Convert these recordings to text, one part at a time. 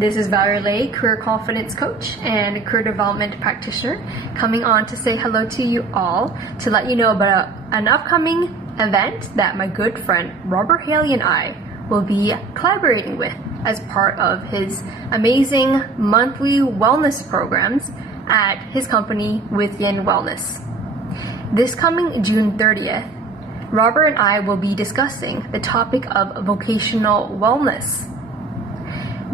This is Valerie, Career Confidence Coach and Career Development Practitioner, coming on to say hello to you all to let you know about an upcoming event that my good friend Robert Halley and I will be collaborating with as part of his amazing monthly wellness programs at his company Withyin Wellness. This coming June 30th, Robert and I will be discussing the topic of vocational wellness.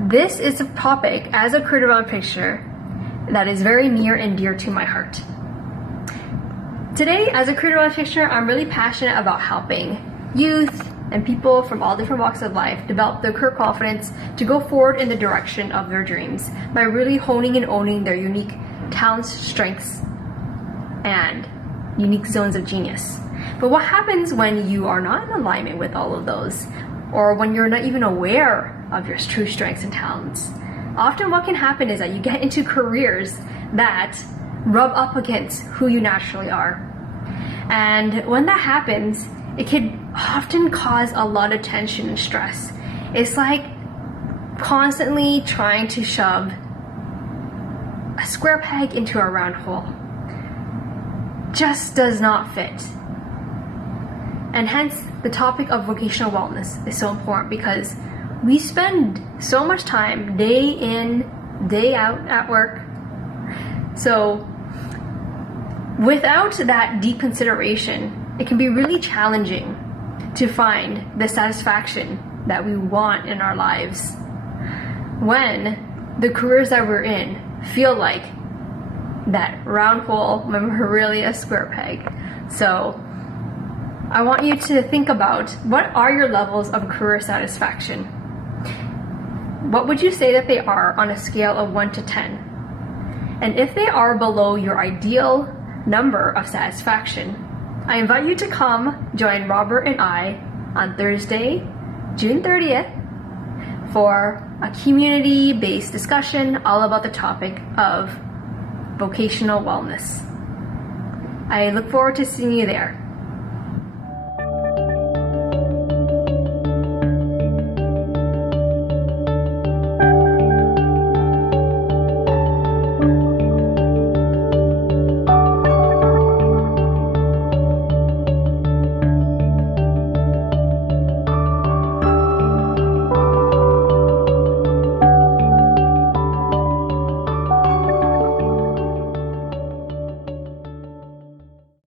This is a topic, as a career development practitioner, that is very near and dear to my heart. Today, as a career development practitioner, I'm really passionate about helping youth and people from all different walks of life develop their career confidence to go forward in the direction of their dreams by really honing and owning their unique talents, strengths, and unique zones of genius. But what happens when you are not in alignment with all of those, or when you're not even aware of your true strengths and talents? Often what can happen is that you get into careers that rub up against who you naturally are. And when that happens, it can often cause a lot of tension and stress. It's like constantly trying to shove a square peg into a round hole. Just does not fit. And hence, the topic of vocational wellness is so important because we spend so much time day in, day out at work. So without that deep consideration, it can be really challenging to find the satisfaction that we want in our lives when the careers that we're in feel like that round hole when we're really a square peg. So I want you to think about, what are your levels of career satisfaction? What would you say that they are on a scale of 1 to 10? And if they are below your ideal number of satisfaction, I invite you to come join Robert and I on Thursday, June 30th, for a community-based discussion all about the topic of vocational wellness. I look forward to seeing you there.